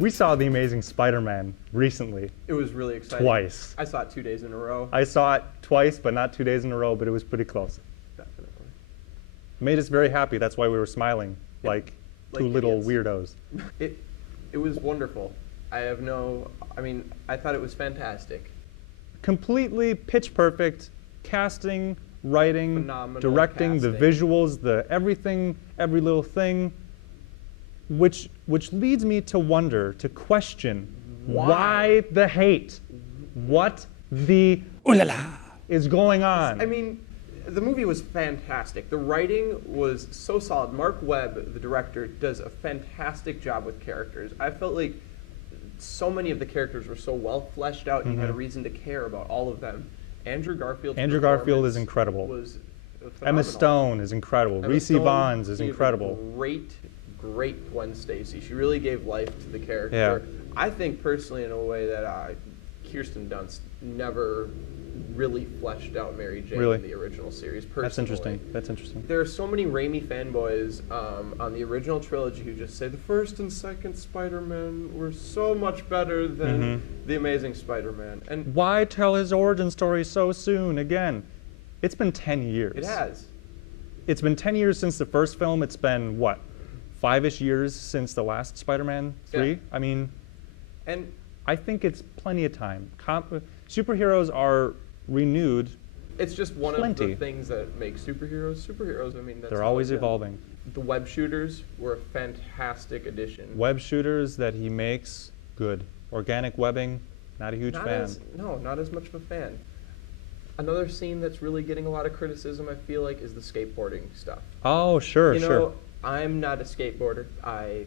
We saw The Amazing Spider-Man recently. It was really exciting. Twice. I saw it 2 days in a row. I saw it twice, but not 2 days in a row, but it was pretty close. Definitely. Made us very happy. That's why we were smiling like two little idiots. weirdos. It was wonderful. I thought it was fantastic. Completely pitch perfect, casting, writing, Phenomenal directing, the casting. visuals, the everything, every little thing, which leads me to wonder, to question, why the hate? What the is going on? I mean, the movie was fantastic. The writing was so solid. Mark Webb, the director, does a fantastic job with characters. I felt like so many of the characters were so well fleshed out, and you had a reason to care about all of them. Andrew Garfield is incredible. Was Emma phenomenal. Stone is incredible. Emma Reese Stone Vaughn is gave a incredible. Great Gwen Stacy. She really gave life to the character. Yeah. I think personally in a way that Kirsten Dunst never really fleshed out Mary Jane Really? in the original series. Personally. That's interesting. There are so many Raimi fanboys on the original trilogy who just say the first and second Spider-Man were so much better than the Amazing Spider-Man. And Why tell his origin story so soon? Again, it's been 10 years. it has. It's been 10 years since the first film. It's been, what, 5-ish years since the last Spider-Man 3? Yeah. I mean, And I think it's plenty of time. Superheroes are renewed. it's just one Plenty. of the things that make superheroes superheroes. I mean, that's They're all always it is. evolving. The web shooters were a fantastic addition. Web shooters that he makes, good. Organic webbing, not a huge fan. Not as much of a fan. Another scene that's really getting a lot of criticism, I feel like, is the skateboarding stuff. Oh, sure, You sure. know, I'm not a skateboarder. I,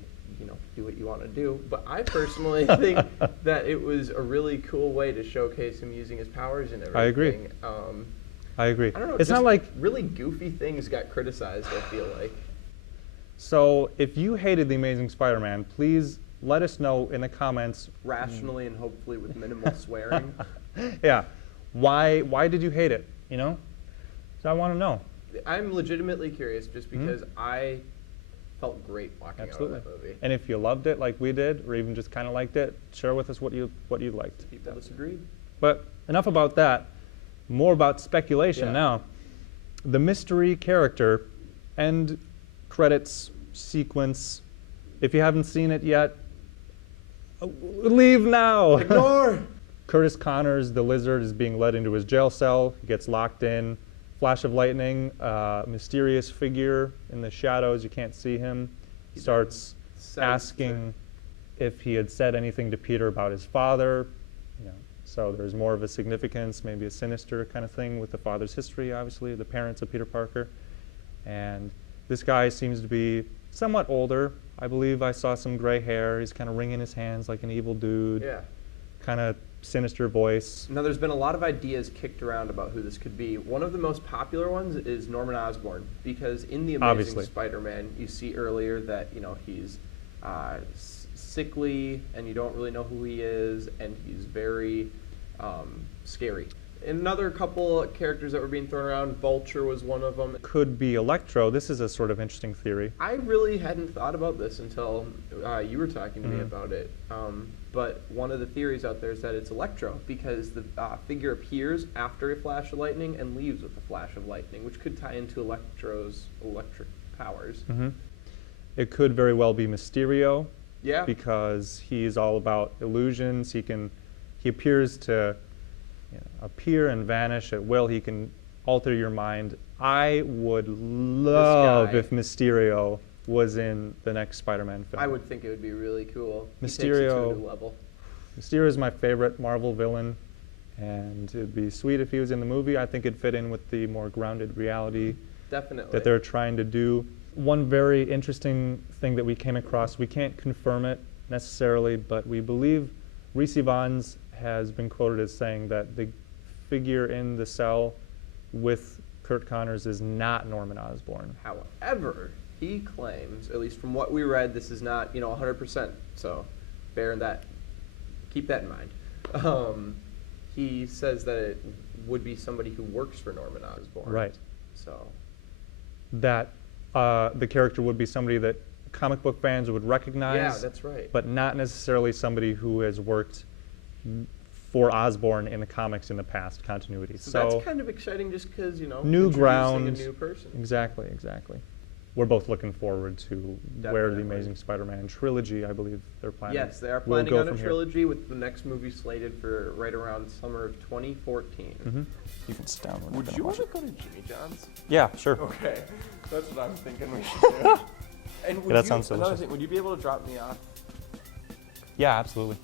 do what you want to do. But I personally think that it was a really cool way to showcase him using his powers and everything. I agree. I agree. I don't know. It's just not like, really goofy things got criticized, I feel like. so if you hated The Amazing Spider-Man, please let us know in the comments. Rationally and hopefully with minimal swearing. Yeah. Why did you hate it? So I want to know. I'm legitimately curious just because I felt great walking Absolutely. out of that movie. And if you loved it like we did, or even just kind of liked it, share with us what you liked. People disagreed. But enough about that. More about speculation now. The mystery character end credits sequence. If you haven't seen it yet, leave now. Ignore! Curtis Connors, the Lizard, is being led into his jail cell. He gets locked in. Flash of lightning, mysterious figure in the shadows. You can't see him. He starts asking if he had said anything to Peter about his father. So there's more of a significance, maybe a sinister kind of thing with the father's history, obviously, the parents of Peter Parker. And this guy seems to be somewhat older. I believe I saw some gray hair. He's kind of wringing his hands like an evil dude. Yeah. Kind of sinister voice. Now, there's been a lot of ideas kicked around about who this could be. One of the most popular ones is Norman Osborn, because in The Amazing Obviously. Spider-Man, you see earlier that, he's sickly, and you don't really know who he is, and he's very scary. Another couple characters that were being thrown around, Vulture was one of them. Could be Electro. This is a sort of interesting theory. I really hadn't thought about this until you were talking to me about it. But one of the theories out there is that it's Electro, because the figure appears after a flash of lightning and leaves with a flash of lightning, which could tie into Electro's electric powers. It could very well be Mysterio. Yeah. Because he's all about illusions. He appears to appear and vanish at will. He can alter your mind. I would love if Mysterio was in the next Spider-Man film. I would think it would be really cool. He takes it to a Mysterio. new level. Mysterio is my favorite Marvel villain, and it'd be sweet if he was in the movie. I think it'd fit in with the more grounded reality Definitely. that they're trying to do. One very interesting thing that we came across, we can't confirm it necessarily, but we believe Reese Vaughn has been quoted as saying that the figure in the cell with Kurt Connors is not Norman Osborn. However, he claims, at least from what we read, this is not 100%. So, keep that in mind. He says that it would be somebody who works for Norman Osborn. Right. So that the character would be somebody that comic book fans would recognize. Yeah, that's right. But not necessarily somebody who has worked for Osborn in the comics in the past continuity. So that's kind of exciting just because, you know, new introducing ground. a new person. Exactly. We're both looking forward to where the Definitely. Amazing Spider-Man trilogy, I believe they're planning. Yes, they are will planning go on a from here. trilogy with the next movie slated for right around summer of 2014. Mhm. You can sit down. We're not Would gonna you watch want to it. go to Jimmy John's? Yeah, sure. Okay, that's what I'm thinking we should do. And would that you, sounds another delicious. thing, would you be able to drop me off? Yeah, absolutely.